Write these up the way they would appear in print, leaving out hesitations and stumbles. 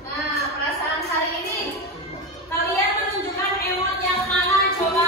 Nah, perasaan hari ini kalian menunjukkan emot yang mana coba?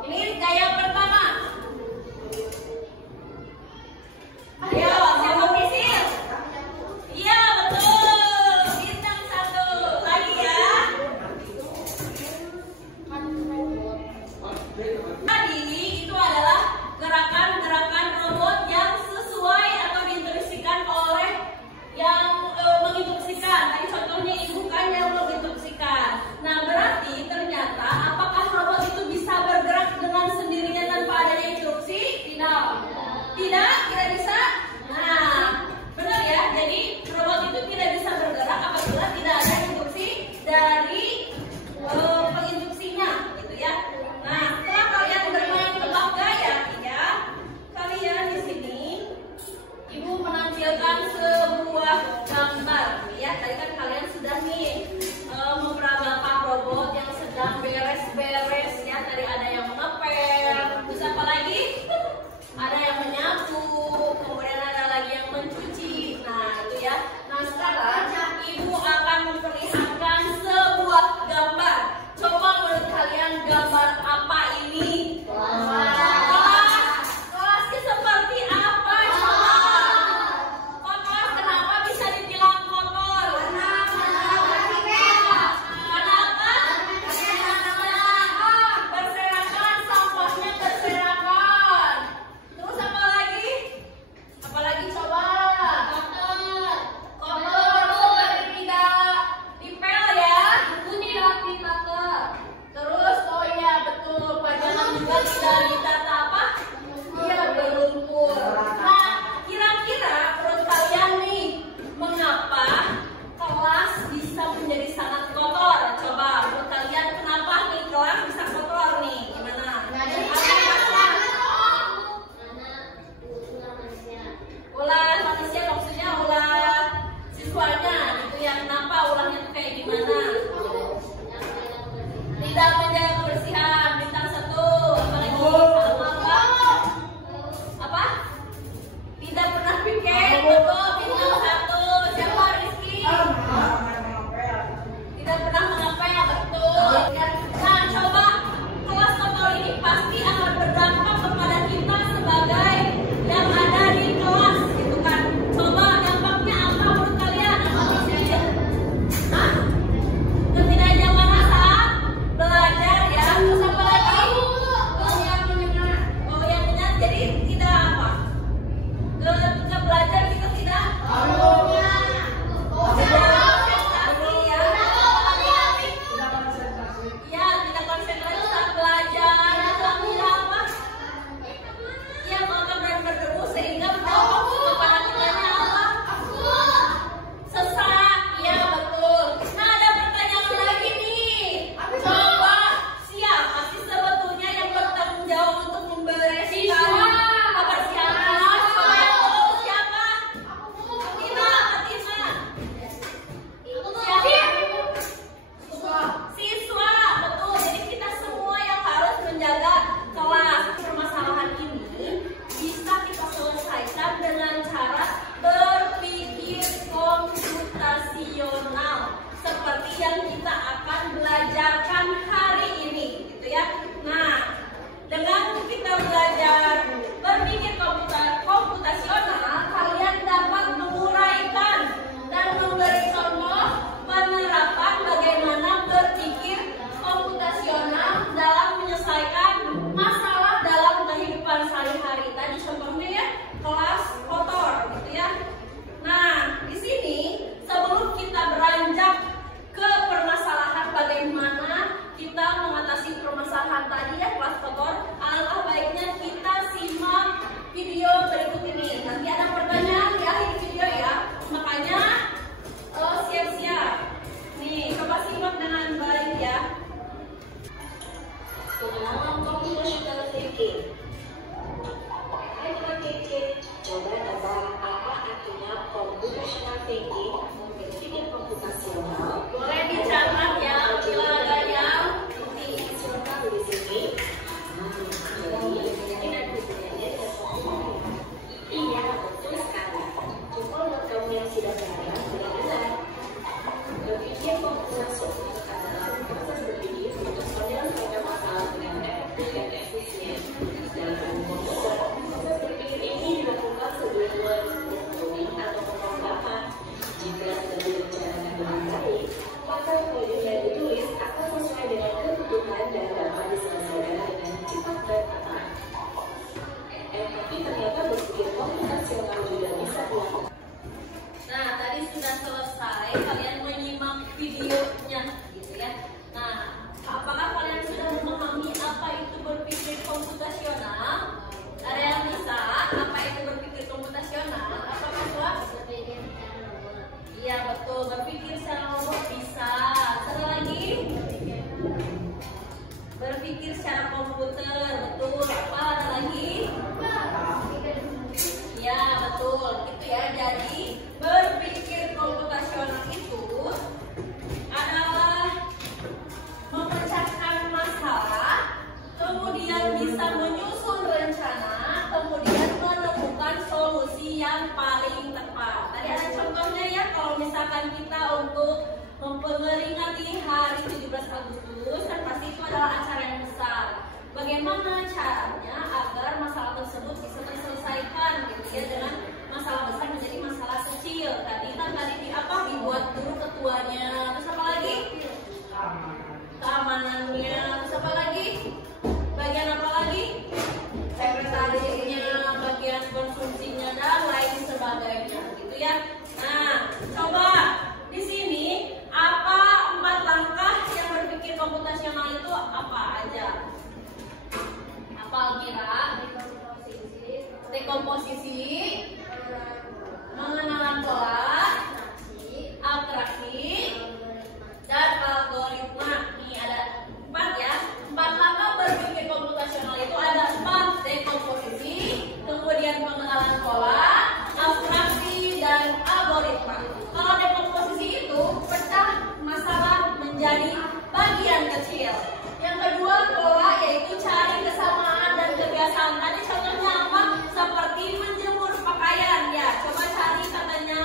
Ini gaya pertama. Ayo, siapa pisil? Iya, betul. Bintang 1. Lagi ya. Tadi itu adalah gerakan-gerakan robot yang sesuai atau diinstruksikan oleh yang menginstruksikan. Tadi contohnya ibu kan yang menginstruksikan. Nah, berarti ternyata apakah robot itu bisa bergerak dengan sendirinya kesalahan tadi ya kelas kotor, alangkah baiknya kita simak video berikut ini. Nanti ada pertanyaan di akhir video ya, makanya siap-siap. Nih, coba simak dengan baik ya. Pengenalan computational thinking. Hai teman Kece, coba tebak apa artinya computational thinking, berpikir komputasional. Boleh dicatat ya, bila ada yang contoh di sini. Iya, betul sekali. Cuma untuk kamu yang sudah paham, benar. Berpikir komputasional adalah proses berpikir untuk menyelesaikan masalah dengan efektif dan efisien. Dalam ilmu komputer, proses berpikir ini dilakukan sebelum melakukan coding atau pemrograman. Jika sudah direncanakan dengan baik, maka kode yang ditulis akan sesuai dengan kebutuhan dan dapat diselesaikan dengan cepat dan aman. Tapi ternyata berpikir komputasional juga bisa dilakukan. Nah, tadi sudah selesai, kalian menyimak videonya gitu ya. Nah, apakah kalian sudah memahami apa itu berpikir komputasional? Ada yang bisa apa itu berpikir komputasional? Apakah kelas? Iya betul, berpikir secara robot bisa. Satu lagi, berpikir secara komputer, betul. Apa ada lagi? Ya betul, gitu ya. Jadi berpikir komputasional itu adalah memecahkan masalah, kemudian bisa menyusun rencana, kemudian menemukan solusi yang paling tepat. Tadi ada contohnya ya, kalau misalkan kita untuk memperingati hari 17 Agustus, kan pasti itu adalah acara yang besar. Bagaimana caranya agar masalah tersebut bisa terselesaikan gitu ya, dengan masalah besar menjadi masalah kecil. Tadi di apa, dibuat dulu ketuanya, terus apa lagi? Keamanannya, terus apa lagi? Bagian apa lagi? Sekretarisnya, bagian konsumsinya dan lain sebagainya gitu ya. Nah, coba di sini apa 4 langkah yang berpikir komputasional itu apa aja? Apa kira? Dekomposisi, mengenalkan pola, abstraksi, dan algoritma. Nih ada 4 ya. 4 langkah berpikir komputasional itu ada 4: dekomposisi, kemudian pengenalan pola, abstraksi, dan algoritma. Kalau dekomposisi itu pecah masalah menjadi bagian kecil. Yang kedua pola, yaitu cari kesamaan dan kebiasaan. Tadi contohnya apa? Seperti menjemur pakaian ya. Coba cari katanya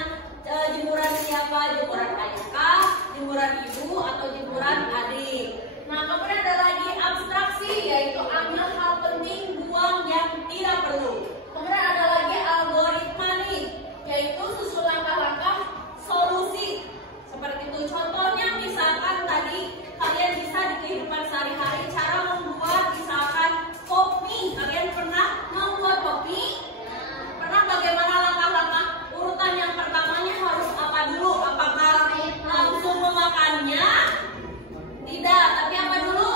jemuran siapa? Jemuran ayah, jemuran ibu, atau jemuran adik. Nah, kemudian ada lagi abstraksi, yaitu ambil hal penting, buang yang tidak perlu. Kemudian ada lagi algoritma nih, yaitu susun langkah-langkah solusi. Seperti itu. Contohnya misalkan tadi kalian bisa di kehidupan sehari-hari cara membuat misalkan kopi. Kalian pernah membuat kopi? Pernah? Bagaimana langkah-langkah? Urutan yang pertamanya harus apa dulu? Apakah langsung memakannya? Tidak, tapi apa dulu?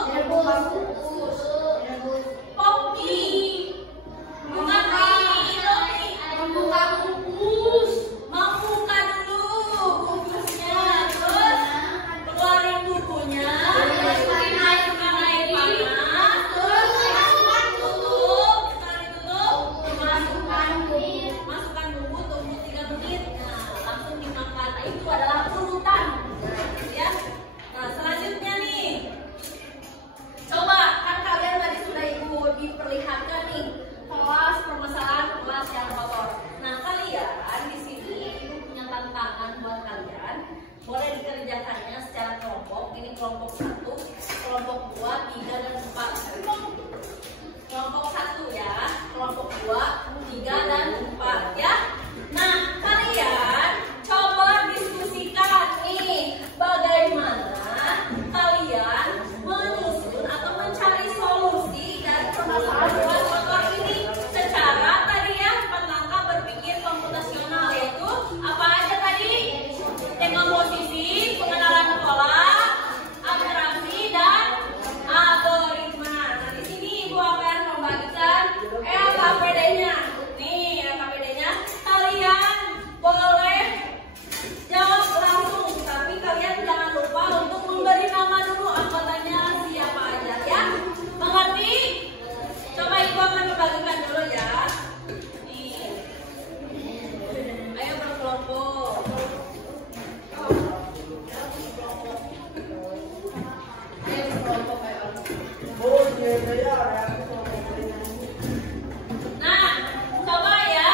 Nah, coba ya.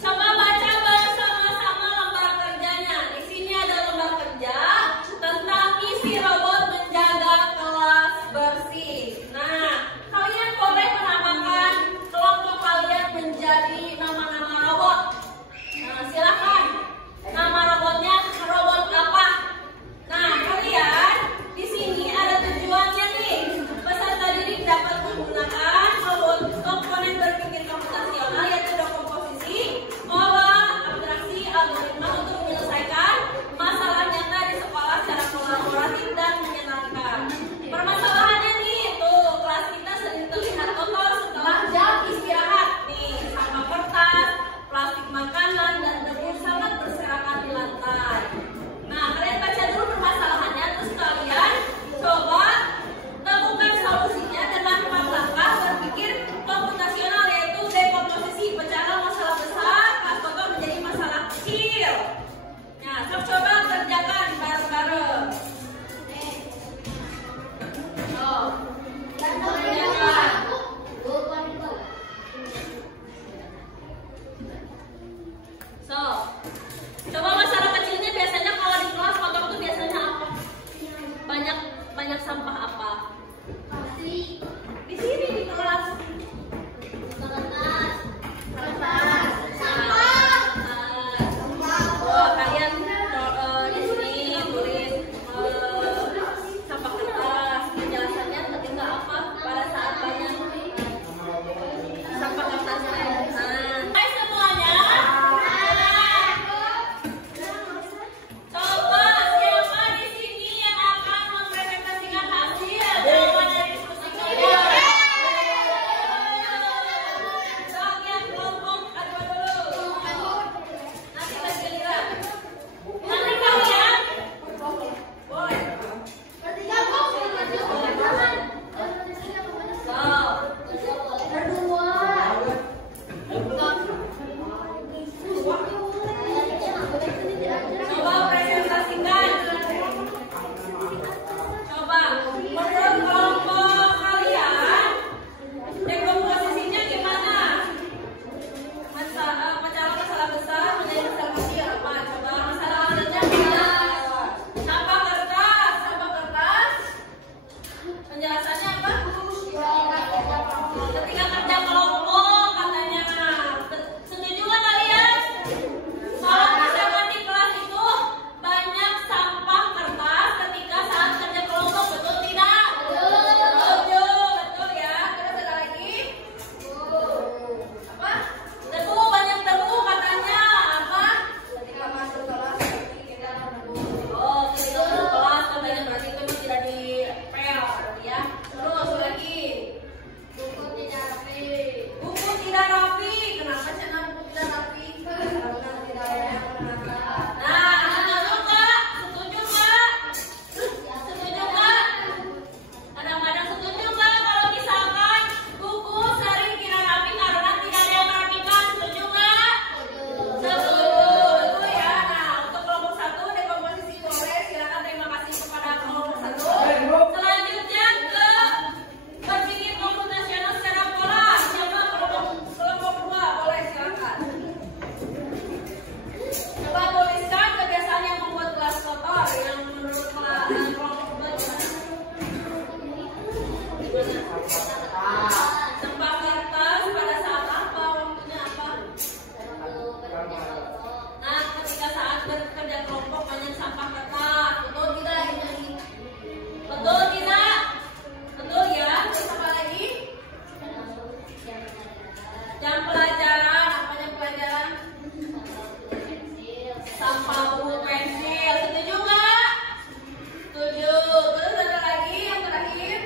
Coba baca bersama-sama lembar kerjanya. Di sini ada lembar kerja tentang misi robot menjaga kelas bersih. Nah, kalian boleh menamakan kelompok kalian menjadi nama-nama robot. Nah, silakan. Nama robotnya robot apa? Nah, kalian di sini ada tujuannya nih. Peserta didik dapat menggunakan robot komponen berpikir komputasional yaitu komposisi, pola, abstraksi, algoritma untuk menyelesaikan masalah nyata di sekolah secara kolaboratif dan menyenangkan. Permasalahannya nih, tuh kelas kita sering terlihat kotor setelah jam istirahat nih, sampah kertas, plastik makanan dan debu sangat berserakan di lantai. Nah, kalian baca dulu permasalahannya, terus kalian coba temukan solusinya dengan 4 langkah berpikir komputasional yaitu dekomposisi, pecahkan masalah besar kelas kotor menjadi masalah kecil. Nah, coba kerjakan bareng-bareng. Coba masalah kecilnya biasanya kalau di kelas kotor itu biasanya apa? Banyak sampah apa? Di sini di kelas. Oh, kalian di sini tulis sampah kertas. Penjelasannya ketika apa? Pada saat banyak sampah kertas. Hai semuanya. Coba siapa di sini yang akan mempresentasikan hasil jawaban dari diskusi kalian? Bagian kelompok adu dulu. Nanti bergiliran. Nanti kalian boleh. Coba presentasikan. Coba menurut kelompok kalian dekomposisinya gimana? Pecahkan masalah besar menjadi masalah kecil apa? Coba masalah kecilnya gimana? Sampah kertas. Penjelasannya apa? Ketika kerja kelompok katanya. Setuju nggak kalian? Kalau misalkan di kelas itu banyak sampah kertas ketika saat kerja kelompok, betul tidak? Betul ya. Terus ada lagi? Apa? Banyak debu katanya. Apa? Ketika masuk kelas kita debu. Oh, ketika masuk kelas katanya berarti itu tidak dipel ya. Terus lagi? Buku tidak rapi. Kenapa cina buku tidak rapi? Nah, setuju nggak? Kadang-kadang setuju nggak kalau misalkan buku sering tidak rapi karena tidak ada yang merapikan? Setuju nggak? Setuju, betul ya. Nah, untuk kelompok 1 dekomposisi boleh. Silakan, terima kasih kepada kelompok 1. Selanjutnya ke berpikir komputasional secara pola. Coba kelompok 2 boleh, silakan. Coba tuliskan kebiasaan yang membuat kelas kotor yang menurut kelompok 2 gimana? Sampah kertas pada saat apa? Waktunya apa? Nah, ketika saat bekerja kelompok banyak sampah kertas. Betul tidak ini? Betul tidak? Betul ya. Terus apa lagi? Jam pelajaran. Apa jam pelajaran? Sampah buku pensil. Setuju nggak? Setuju. Terus ada lagi yang terakhir?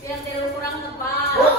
biar tidak kurang tepat.